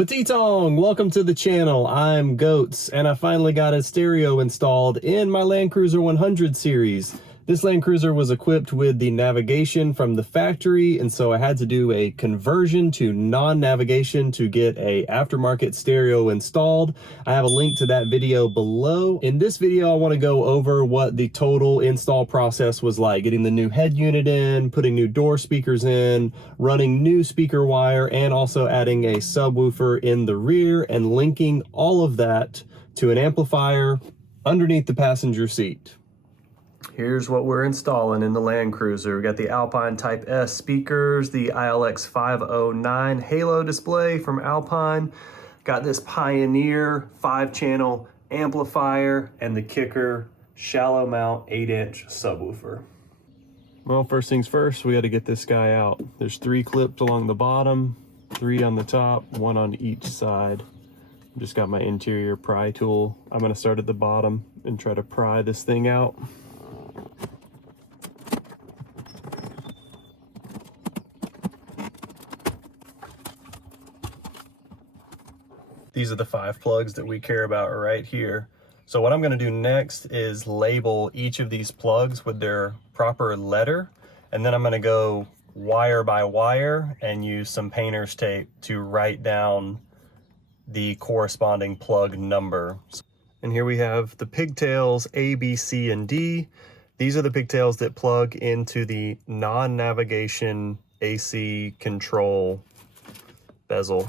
Petitong, welcome to the channel. I'm Goats, and I finally got a stereo installed in my Land Cruiser 100 series. This Land Cruiser was equipped with the navigation from the factory, and so I had to do a conversion to non-navigation to get a aftermarket stereo installed. I have a link to that video below. In this video, I want to go over what the total install process was like, getting the new head unit in, putting new door speakers in, running new speaker wire, and also adding a subwoofer in the rear, and linking all of that to an amplifier underneath the passenger seat. Here's what we're installing in the Land Cruiser. We got the Alpine Type S speakers, the ILX 509 Halo display from Alpine, got this Pioneer 5-channel amplifier, and the Kicker shallow mount 8-inch subwoofer. Well, first things first, we got to get this guy out. There's 3 clips along the bottom, 3 on the top, 1 on each side. Just got my interior pry tool. I'm going to start at the bottom and try to pry this thing out. These are the 5 plugs that we care about right here. So what I'm going to do next is label each of these plugs with their proper letter, and then I'm going to go wire by wire and use some painter's tape to write down the corresponding plug number. And here we have the pigtails A, B, C, and D. These are the pigtails that plug into the non-navigation AC control bezel.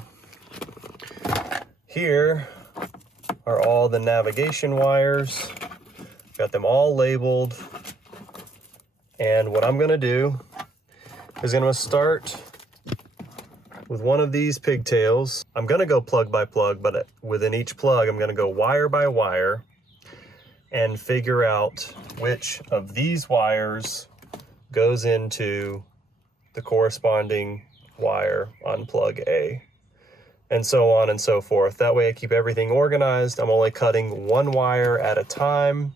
Here are all the navigation wires. Got them all labeled. And what I'm gonna do is I'm gonna start with one of these pigtails. I'm gonna go plug by plug, but within each plug, I'm gonna go wire by wire and figure out which of these wires goes into the corresponding wire on plug A, and so on and so forth. That way I keep everything organized. I'm only cutting 1 wire at a time.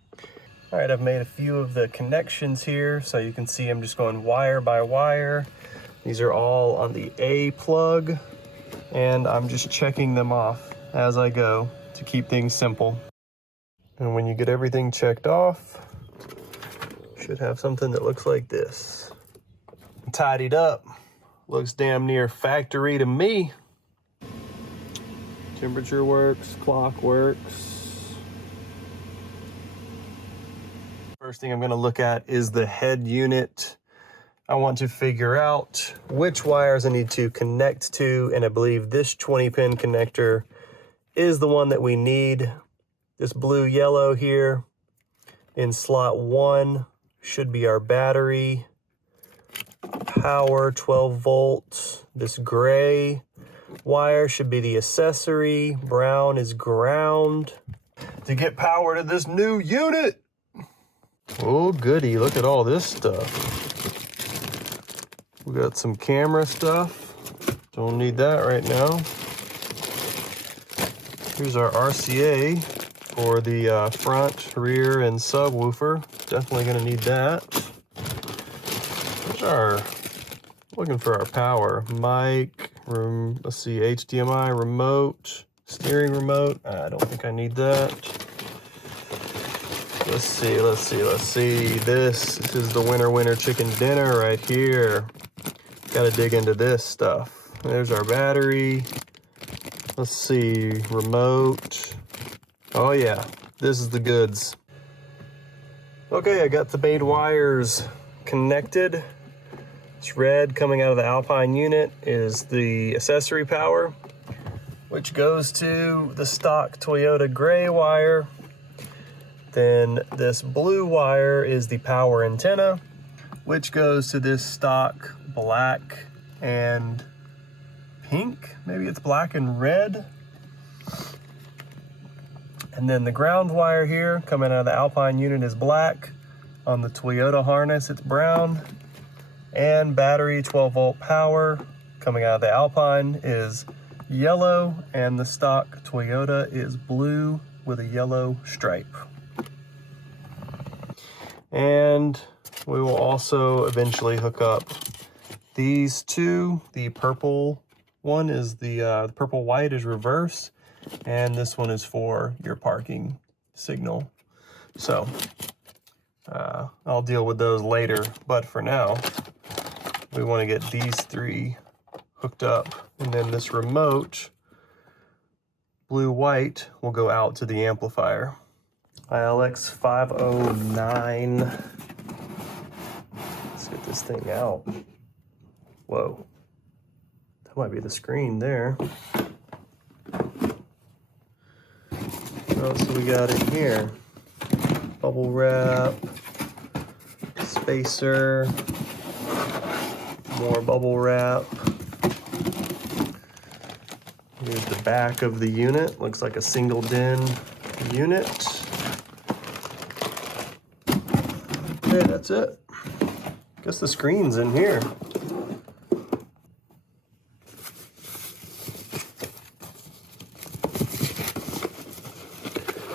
All right, I've made a few of the connections here, so you can see I'm just going wire by wire. These are all on the A plug, and I'm just checking them off as I go to keep things simple. And when you get everything checked off, you should have something that looks like this. Tidied up, looks damn near factory to me. Temperature works, clock works. First thing I'm gonna look at is the head unit. I want to figure out which wires I need to connect to, and I believe this 20-pin connector is the one that we need. This blue-yellow here in slot 1 should be our battery. Power, 12 volts. This gray wire should be the accessory. Brown is ground. To get power to this new unit. Oh goody, look at all this stuff. We got some camera stuff. Don't need that right now. Here's our RCA for the front, rear, and subwoofer. Definitely gonna need that. There's our, looking for our power. Mic, let's see, HDMI, remote, steering remote. I don't think I need that. Let's see. This is the winner chicken dinner right here. Gotta dig into this stuff. There's our battery. Let's see, remote. Oh yeah, this is the goods. Okay, I got the main wires connected. This red coming out of the Alpine unit is the accessory power, which goes to the stock Toyota gray wire. Then this blue wire is the power antenna, which goes to this stock black and pink. Maybe it's black and red. And then the ground wire here coming out of the Alpine unit is black. On the Toyota harness, it's brown. And battery 12-volt power coming out of the Alpine is yellow, and the stock Toyota is blue with a yellow stripe. And we will also eventually hook up these two, the purple One is the purple white is reverse, and this one is for your parking signal. So I'll deal with those later, but for now, we want to get these three hooked up, and then this remote, blue-white, will go out to the amplifier. ILX 509. Let's get this thing out. Whoa. That might be the screen there. What else we got in here? Bubble wrap, spacer, more bubble wrap. Here's the back of the unit. Looks like a single DIN unit. Okay, that's it. Guess the screen's in here.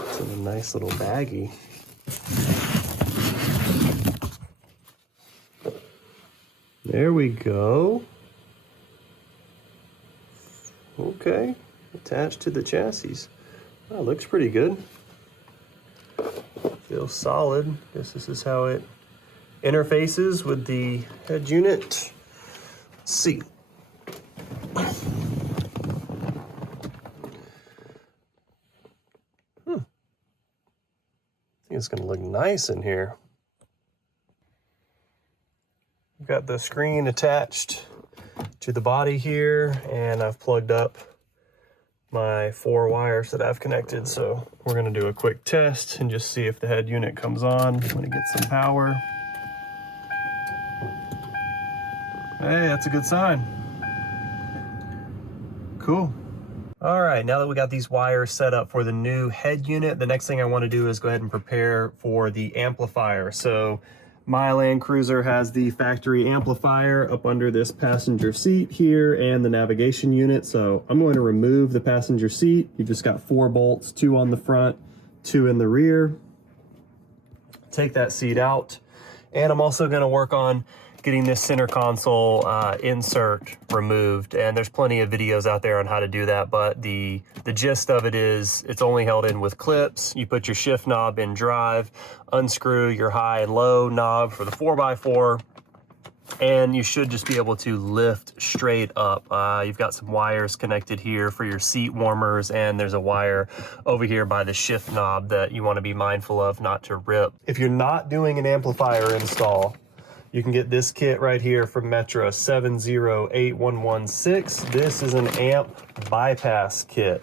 It's in a nice little baggie. There we go. Okay, attached to the chassis. That looks pretty good. Feels solid. Guess this is how it interfaces with the head unit. Let's see. I think it's gonna look nice in here. We've got the screen attached to the body here, and I've plugged up my 4 wires that I've connected. So we're gonna do a quick test and just see if the head unit comes on when it gets some power. Hey, that's a good sign. Cool. All right, now that we got these wires set up for the new head unit, the next thing I want to do is go ahead and prepare for the amplifier. So my Land Cruiser has the factory amplifier up under this passenger seat here and the navigation unit. So I'm going to remove the passenger seat. You just got 4 bolts, 2 on the front, 2 in the rear. Take that seat out. And I'm also going to work on getting this center console insert removed. And there's plenty of videos out there on how to do that, but the gist of it is it's only held in with clips. You put your shift knob in drive, unscrew your high and low knob for the 4x4, and you should just be able to lift straight up. You've got some wires connected here for your seat warmers, and there's a wire over here by the shift knob that you want to be mindful of not to rip. If you're not doing an amplifier install, you can get this kit right here from Metra 708116. This is an amp bypass kit.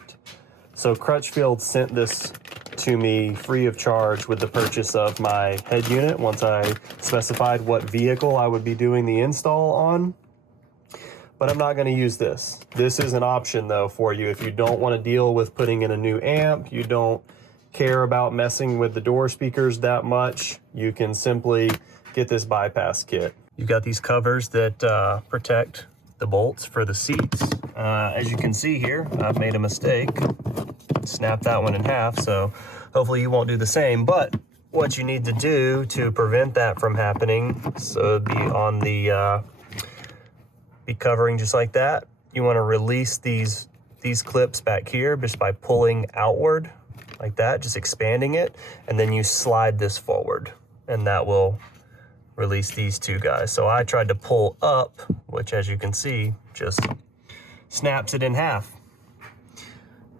So Crutchfield sent this to me free of charge with the purchase of my head unit once I specified what vehicle I would be doing the install on. But I'm not going to use this. This is an option though for you if you don't want to deal with putting in a new amp, you don't care about messing with the door speakers that much, you can simply get this bypass kit. You've got these covers that protect the bolts for the seats. As you can see here, I've made a mistake. Snap that one in half, so hopefully you won't do the same. But what you need to do to prevent that from happening, so be on the be covering just like that. You want to release these clips back here just by pulling outward like that, just expanding it, and then you slide this forward, and that will release these 2 guys. So I tried to pull up, which as you can see, just snaps it in half.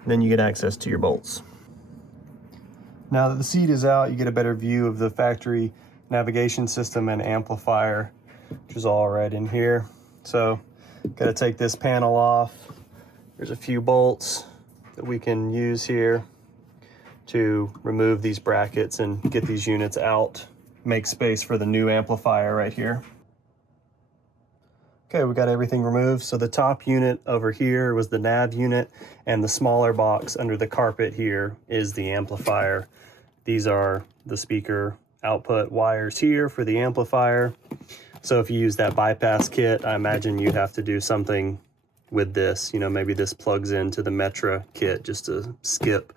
Then you get access to your bolts. Now that the seat is out, you get a better view of the factory navigation system and amplifier, which is all right in here. So gotta take this panel off. There's a few bolts that we can use here to remove these brackets and get these units out. Make space for the new amplifier right here. Okay, we got everything removed. So the top unit over here was the nav unit, and the smaller box under the carpet here is the amplifier. These are the speaker output wires here for the amplifier. So if you use that bypass kit, I imagine you have to do something with this. You know, maybe this plugs into the Metra kit just to skip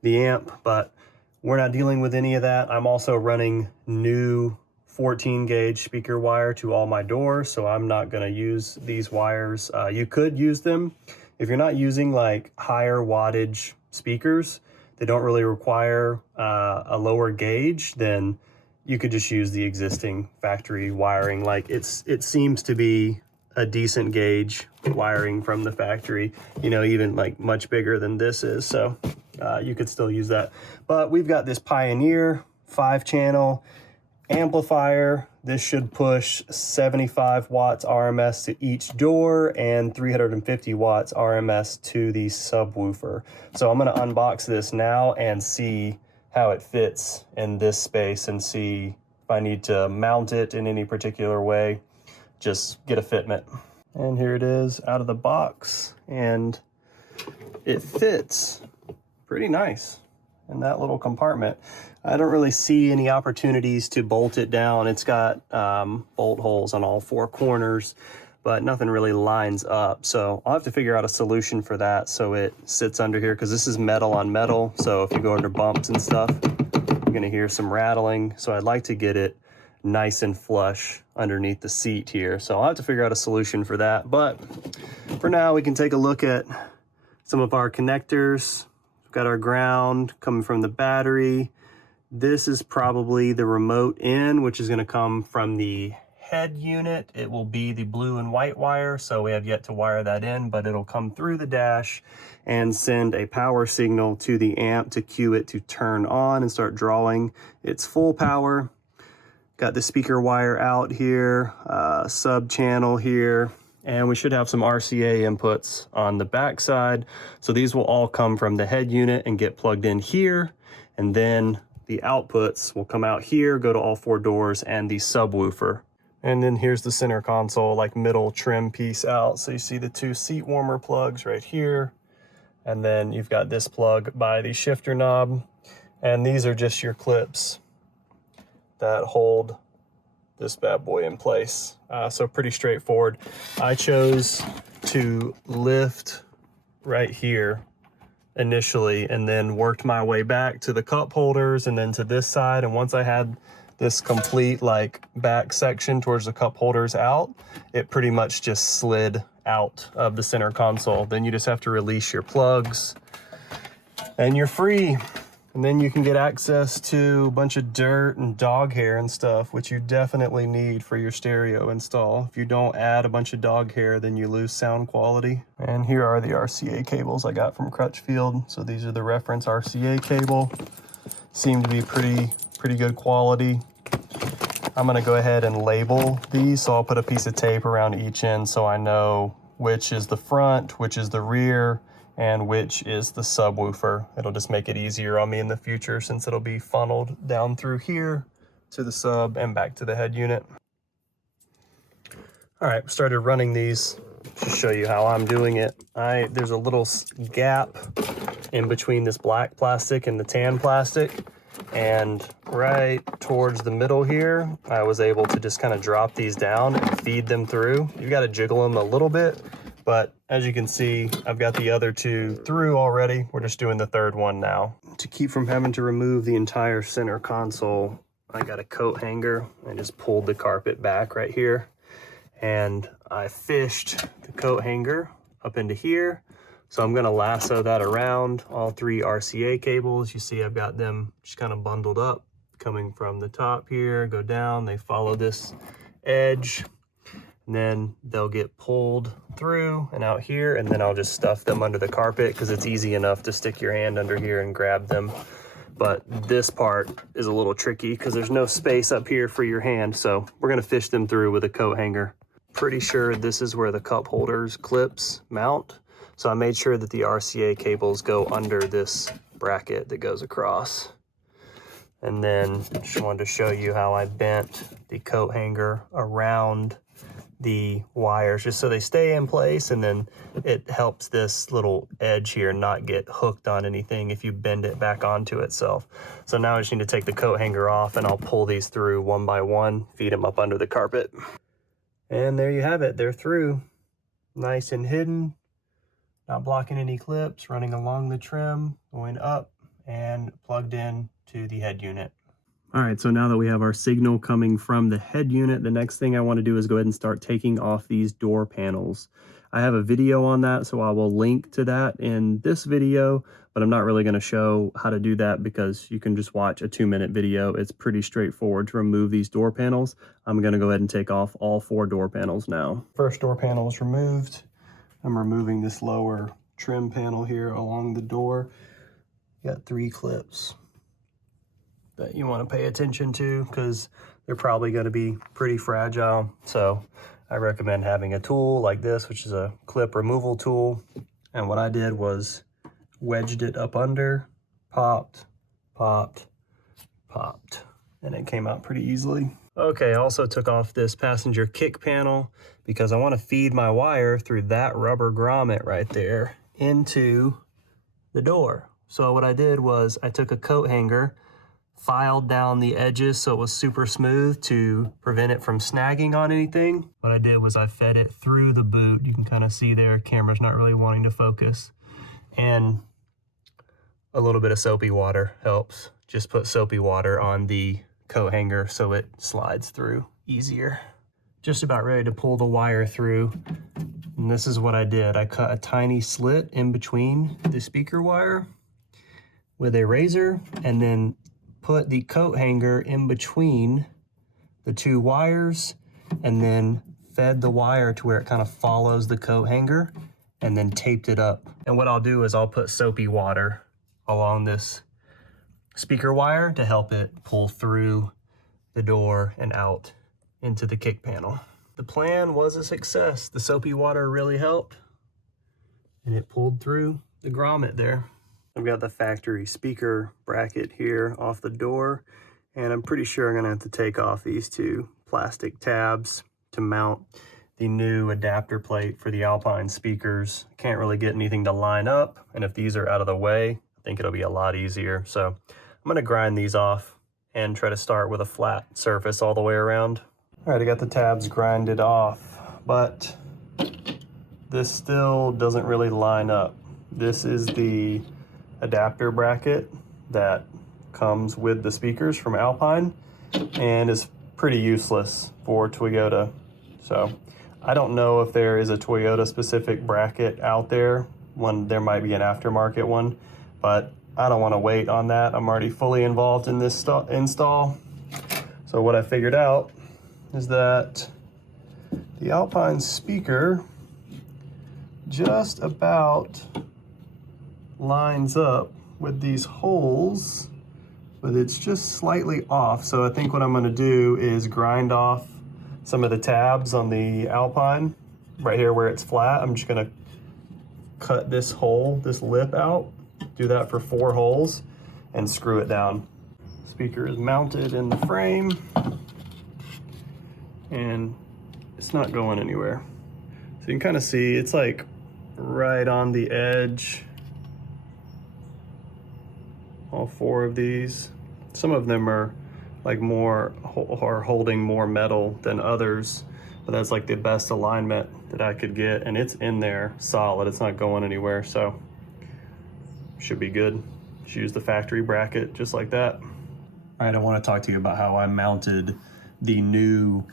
the amp, but we're not dealing with any of that. I'm also running new 14 gauge speaker wire to all my doors, so I'm not going to use these wires. You could use them if you're not using like higher wattage speakers that don't really require a lower gauge. Then you could just use the existing factory wiring. Like it seems to be a decent gauge wiring from the factory, you know, even like much bigger than this is, so you could still use that. But we've got this Pioneer 5-channel amplifier. This should push 75 watts RMS to each door and 350 watts RMS to the subwoofer. So I'm going to unbox this now and see how it fits in this space and see if I need to mount it in any particular way. Just get a fitment. And here it is out of the box, and it fits pretty nice in that little compartment. I don't really see any opportunities to bolt it down. It's got bolt holes on all 4 corners, but nothing really lines up. So I'll have to figure out a solution for that so it sits under here, because this is metal on metal. So if you go under bumps and stuff, you're gonna hear some rattling. So I'd like to get it nice and flush underneath the seat here. So I'll have to figure out a solution for that. But for now, we can take a look at some of our connectors. We've got our ground coming from the battery. This is probably the remote in, which is going to come from the head unit. It will be the blue and white wire, so we have yet to wire that in, but it'll come through the dash and send a power signal to the amp to cue it to turn on and start drawing its full power. Got the speaker wire out here, sub channel here, and we should have some RCA inputs on the back side. So these will all come from the head unit and get plugged in here, and then the outputs will come out here, go to all 4 doors and the subwoofer. And then here's the center console, like middle trim piece out. So you see the 2 seat warmer plugs right here. And then you've got this plug by the shifter knob. And these are just your clips that hold this bad boy in place. So pretty straightforward. I chose to lift right here initially and then worked my way back to the cup holders and then to this side. And once I had this complete like back section towards the cup holders out, it pretty much just slid out of the center console. Then you just have to release your plugs and you're free. And then you can get access to a bunch of dirt and dog hair and stuff, which you definitely need for your stereo install. If you don't add a bunch of dog hair, then you lose sound quality. And here are the RCA cables I got from Crutchfield. So these are the reference RCA cable. Seem to be pretty good quality. I'm gonna go ahead and label these. So I'll put a piece of tape around each end so I know which is the front, which is the rear, and which is the subwoofer. It'll just make it easier on me in the future since it'll be funneled down through here to the sub and back to the head unit. All right, started running these to show you how I'm doing it. There's a little gap in between this black plastic and the tan plastic, and right towards the middle here, I was able to just kind of drop these down and feed them through. You got to jiggle them a little bit, but as you can see, I've got the other 2 through already. We're just doing the 3rd one now. To keep from having to remove the entire center console, I got a coat hanger. I just pulled the carpet back right here, and I fished the coat hanger up into here. So I'm gonna lasso that around all 3 RCA cables. You see I've got them just kind of bundled up, coming from the top here, go down, they follow this edge, and then they'll get pulled through and out here, and then I'll just stuff them under the carpet because it's easy enough to stick your hand under here and grab them. But this part is a little tricky because there's no space up here for your hand, so we're gonna fish them through with a coat hanger. Pretty sure this is where the cup holders clips mount, so I made sure that the RCA cables go under this bracket that goes across. And then just wanted to show you how I bent the coat hanger around the wires just so they stay in place, and then it helps this little edge here not get hooked on anything if you bend it back onto itself. So now I just need to take the coat hanger off, and I'll pull these through one by one, feed them up under the carpet. And there you have it, they're through. Nice and hidden, not blocking any clips, running along the trim, going up and plugged in to the head unit. All right, so now that we have our signal coming from the head unit, the next thing I want to do is go ahead and start taking off these door panels. I have a video on that, so I will link to that in this video, but I'm not really going to show how to do that because you can just watch a 2-minute video. It's pretty straightforward to remove these door panels. I'm going to go ahead and take off all 4 door panels now. First door panel is removed. I'm removing this lower trim panel here along the door. Got 3 clips that you want to pay attention to because they're probably going to be pretty fragile. So I recommend having a tool like this, which is a clip removal tool. And what I did was wedged it up under, popped, popped, popped, and it came out pretty easily. Okay, I also took off this passenger kick panel because I want to feed my wire through that rubber grommet right there into the door. So what I did was I took a coat hanger, filed down the edges so it was super smooth to prevent it from snagging on anything. What I did was I fed it through the boot. You can kind of see there, camera's not really wanting to focus. And a little bit of soapy water helps. Just put soapy water on the coat hanger so it slides through easier. Just about ready to pull the wire through. And this is what I did. I cut a tiny slit in between the speaker wire with a razor and then put the coat hanger in between the 2 wires and then fed the wire to where it kind of follows the coat hanger and then taped it up. And what I'll do is I'll put soapy water along this speaker wire to help it pull through the door and out into the kick panel. The plan was a success. The soapy water really helped and it pulled through the grommet there. I've got the factory speaker bracket here off the door, and I'm pretty sure I'm gonna have to take off these 2 plastic tabs to mount the new adapter plate for the Alpine speakers. Can't really get anything to line up, and if these are out of the way, I think it'll be a lot easier. So I'm gonna grind these off and try to start with a flat surface all the way around. All right, I got the tabs grinded off, but this still doesn't really line up. This is the adapter bracket that comes with the speakers from Alpine and is pretty useless for Toyota. So I don't know if there is a Toyota specific bracket out there. There might be an aftermarket one, but I don't want to wait on that. I'm already fully involved in this install. So what I figured out is that the Alpine speaker just about lines up with these holes, but it's just slightly off. So I think what I'm going to do is grind off some of the tabs on the Alpine right here where it's flat. I'm just going to cut this hole, this lip out, do that for 4 holes and screw it down. Speaker is mounted in the frame and it's not going anywhere. So you can kind of see it's like right on the edge. All 4 of these. Some of them are like holding more metal than others, but that's like the best alignment that I could get, and it's in there solid. It's not going anywhere, so should be good. Just use the factory bracket just like that. All right, I want to talk to you about how I mounted the new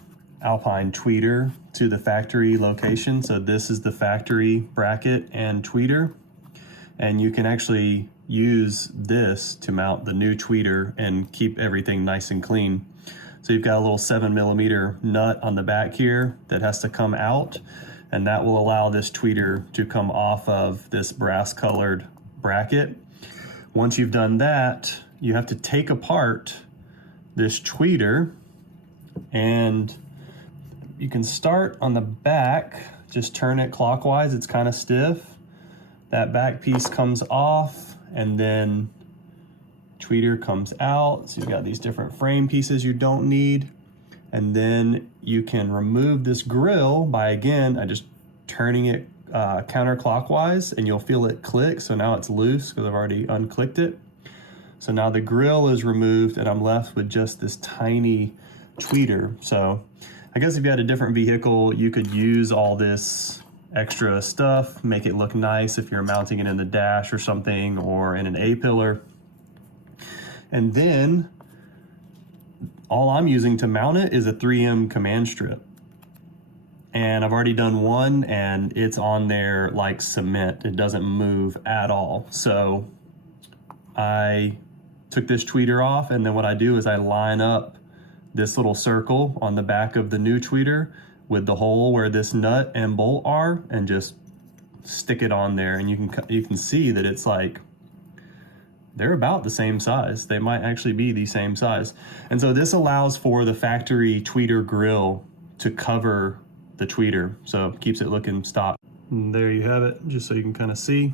Alpine tweeter to the factory location. So this is the factory bracket and tweeter, and you can actually use this to mount the new tweeter and keep everything nice and clean. So you've got a little 7mm nut on the back here that has to come out, and that will allow this tweeter to come off of this brass colored bracket. Once you've done that, you have to take apart this tweeter, and you can start on the back, just turn it clockwise. It's kind of stiff. That back piece comes off, and then tweeter comes out. So you've got these different frame pieces you don't need. And then you can remove this grill by, again, just turning it counterclockwise, and you'll feel it click. So now it's loose because I've already unclicked it. So now the grill is removed and I'm left with just this tiny tweeter. So I guess if you had a different vehicle, you could use all this extra stuff, make it look nice if you're mounting it in the dash or something, or in an A-pillar. And then all I'm using to mount it is a 3M command strip. And I've already done one and it's on there like cement. It doesn't move at all. So I took this tweeter off, and then what I do is I line up this little circle on the back of the new tweeter with the hole where this nut and bolt are, and just stick it on there. And you can see that it's like, they're about the same size. They might actually be the same size. And so this allows for the factory tweeter grill to cover the tweeter, so it keeps it looking stock. And there you have it, just so you can kind of see.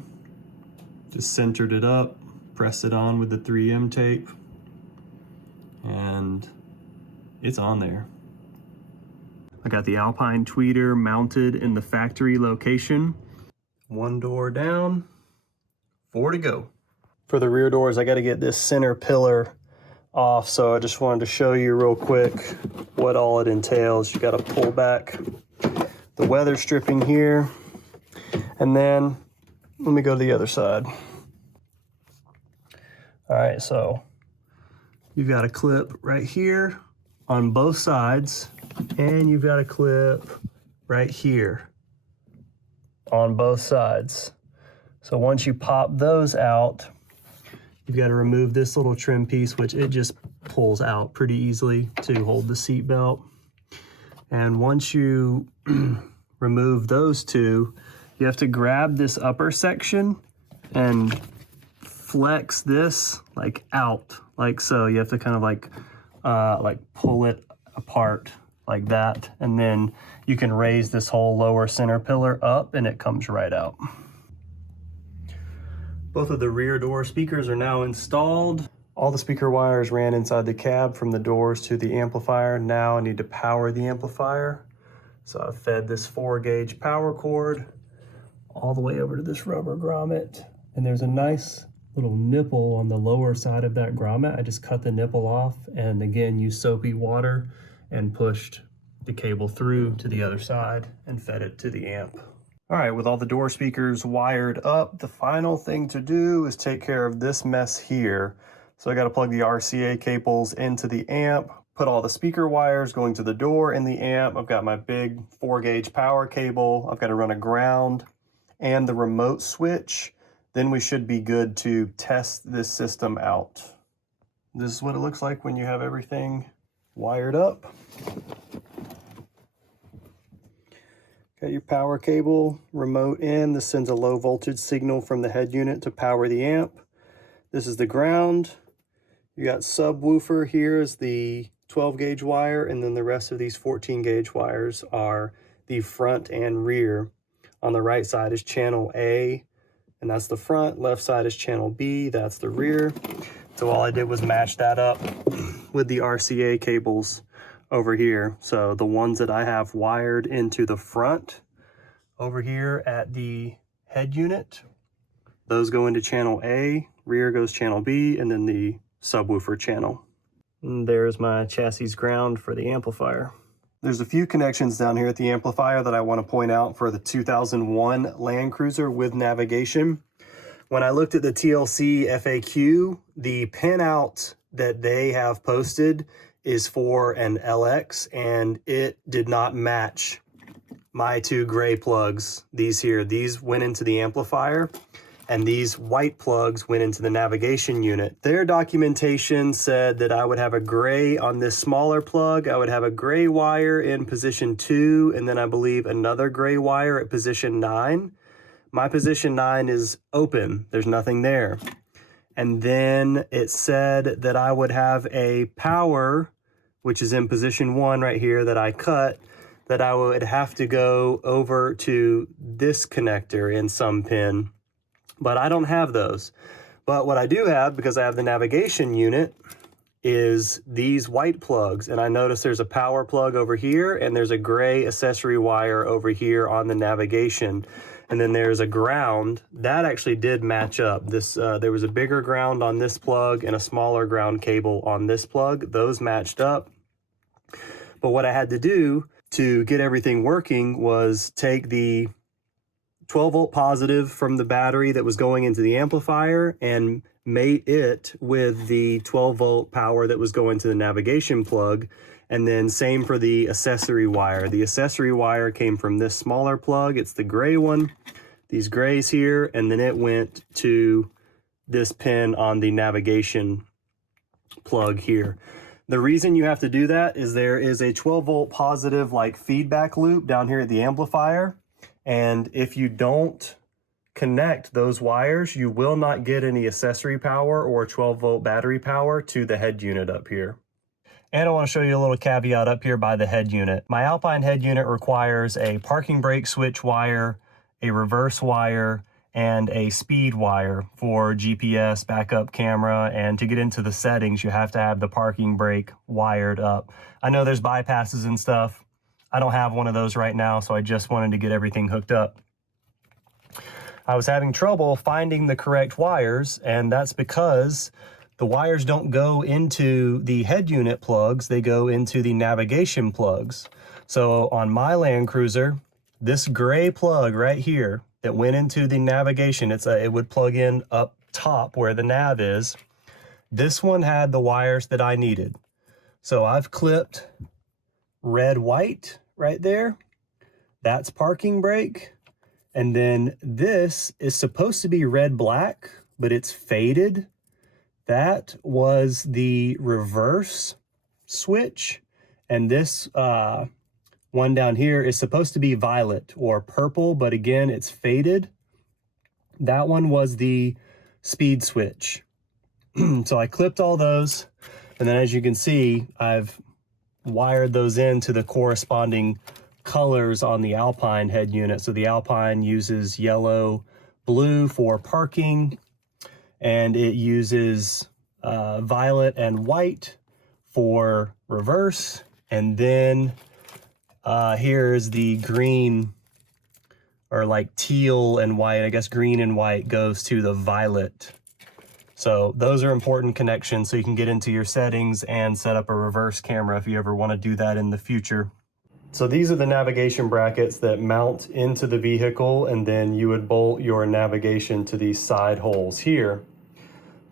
Just centered it up, pressed it on with the 3M tape, and it's on there. I got the Alpine tweeter mounted in the factory location. One door down, 4 to go. For the rear doors, I got to get this center pillar off, so I just wanted to show you real quick what all it entails. You got to pull back the weather stripping here, and then let me go to the other side. All right, so you've got a clip right here on both sides, and you've got a clip right here on both sides. So once you pop those out, you've got to remove this little trim piece, which it just pulls out pretty easily to hold the seat belt. And once you remove those two, you have to grab this upper section and flex this like out, like so. You have to kind of like pull it apart like that, and then you can raise this whole lower center pillar up and it comes right out. Both of the rear door speakers are now installed. All the speaker wires ran inside the cab from the doors to the amplifier. Now I need to power the amplifier. So I've fed this 4-gauge power cord all the way over to this rubber grommet. And there's a nice little nipple on the lower side of that grommet. I just cut the nipple off and again used soapy water and pushed the cable through to the other side and fed it to the amp. All right, with all the door speakers wired up, the final thing to do is take care of this mess here. So I got to plug the RCA cables into the amp, put all the speaker wires going to the door in the amp. I've got my big 4-gauge power cable. I've got to run a ground and the remote switch. Then we should be good to test this system out. This is what it looks like when you have everything wired up. Got your power cable, remote in. This sends a low voltage signal from the head unit to power the amp. This is the ground. You got subwoofer here is the 12-gauge wire, and then the rest of these 14-gauge wires are the front and rear. On the right side is channel A, and that's the front. Left side is channel B, that's the rear. So all I did was match that up with the RCA cables over here. So the ones that I have wired into the front over here at the head unit, those go into channel A, rear goes channel B, and then the subwoofer channel. And there's my chassis ground for the amplifier. There's a few connections down here at the amplifier that I want to point out for the 2001 Land Cruiser with navigation. When I looked at the TLC FAQ, the pinout that they have posted is for an LX, and it did not match my 2 gray plugs. These here, these went into the amplifier, and these white plugs went into the navigation unit. Their documentation said that I would have a gray on this smaller plug, I would have a gray wire in position 2, and then I believe another gray wire at position 9. My position 9 is open, there's nothing there. And then it said that I would have a power, which is in position 1 right here that I cut, that I would have to go over to this connector in some pin. But I don't have those. But what I do have, because I have the navigation unit, is these white plugs. And I notice there's a power plug over here, and there's a gray accessory wire over here on the navigation. And then there's a ground. That actually did match up. There was a bigger ground on this plug and a smaller ground cable on this plug. Those matched up. But what I had to do to get everything working was take the 12-volt positive from the battery that was going into the amplifier and mate it with the 12-volt power that was going to the navigation plug. And then same for the accessory wire. The accessory wire came from this smaller plug. It's the gray one, these grays here, and then it went to this pin on the navigation plug here. The reason you have to do that is there is a 12-volt positive like feedback loop down here at the amplifier. And if you don't connect those wires, you will not get any accessory power or 12-volt battery power to the head unit up here. And I want to show you a little caveat up here by the head unit. My Alpine head unit requires a parking brake switch wire, a reverse wire, and a speed wire for GPS, backup camera, and to get into the settings, you have to have the parking brake wired up. I know there's bypasses and stuff. I don't have one of those right now, so I just wanted to get everything hooked up. I was having trouble finding the correct wires, and that's because the wires don't go into the head unit plugs, they go into the navigation plugs. So on my Land Cruiser, this gray plug right here that went into the navigation, it would plug in up top where the nav is. This one had the wires that I needed. So I've clipped red, white right there. That's parking brake. And then this is supposed to be red, black, but it's faded. That was the reverse switch. And this one down here is supposed to be violet or purple, but again, it's faded. That one was the speed switch. So I clipped all those, and then as you can see, I've wired those into the corresponding colors on the Alpine head unit. So the Alpine uses yellow, blue for parking, and it uses violet and white for reverse, and then here's the green, or like teal and white. I guess green and white goes to the violet. So those are important connections so you can get into your settings and set up a reverse camera if you ever want to do that in the future. So these are the navigation brackets that mount into the vehicle, and then you would bolt your navigation to these side holes here.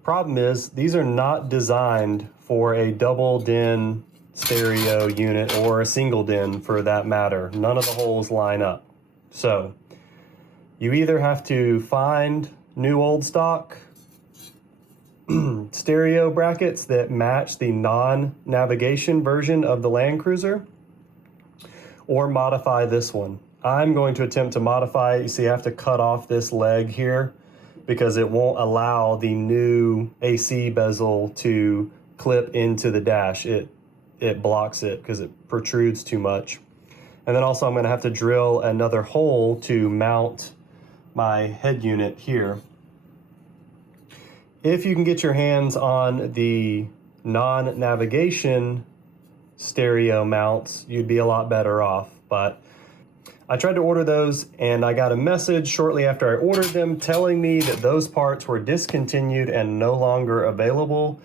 Problem is, these are not designed for a double DIN stereo unit or a single DIN for that matter. None of the holes line up. So you either have to find new old stock stereo brackets that match the non-navigation version of the Land Cruiser, or modify this one. I'm going to attempt to modify it. You see, I have to cut off this leg here because it won't allow the new AC bezel to clip into the dash. It blocks it because it protrudes too much. And then also I'm going to have to drill another hole to mount my head unit here. If you can get your hands on the non-navigation stereo mounts, you'd be a lot better off. But I tried to order those, and I got a message shortly after I ordered them telling me that those parts were discontinued and no longer available.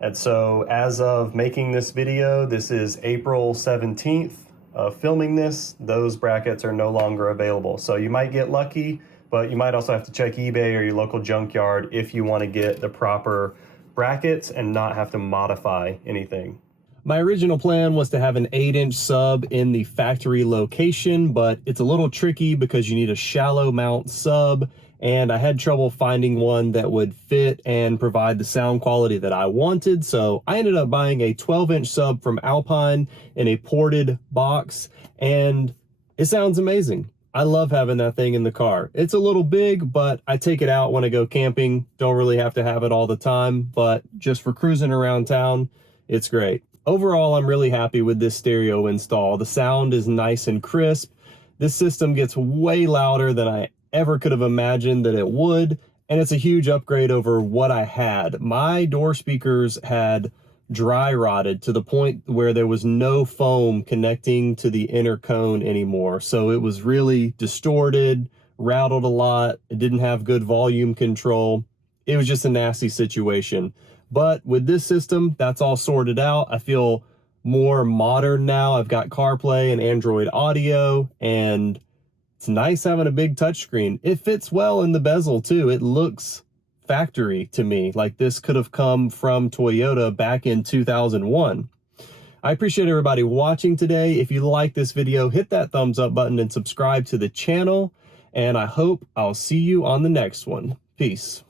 And so as of making this video, this is April 17th of filming this, those brackets are no longer available. So you might get lucky, but you might also have to check eBay or your local junkyard if you want to get the proper brackets and not have to modify anything. My original plan was to have an 8-inch sub in the factory location, but it's a little tricky because you need a shallow mount sub, and I had trouble finding one that would fit and provide the sound quality that I wanted. So I ended up buying a 12-inch sub from Alpine in a ported box, and it sounds amazing. I love having that thing in the car. It's a little big, but I take it out when I go camping. Don't really have to have it all the time, but just for cruising around town, it's great. Overall, I'm really happy with this stereo install. The sound is nice and crisp. This system gets way louder than I ever could have imagined that it would, and it's a huge upgrade over what I had. My door speakers had dry rotted to the point where there was no foam connecting to the inner cone anymore. So it was really distorted, rattled a lot. It didn't have good volume control. It was just a nasty situation. But with this system, that's all sorted out. I feel more modern now. I've got CarPlay and Android Audio, and it's nice having a big touchscreen. It fits well in the bezel too. It looks factory to me. Like, this could have come from Toyota back in 2001. I appreciate everybody watching today. If you like this video, hit that thumbs up button and subscribe to the channel. And I hope I'll see you on the next one. Peace.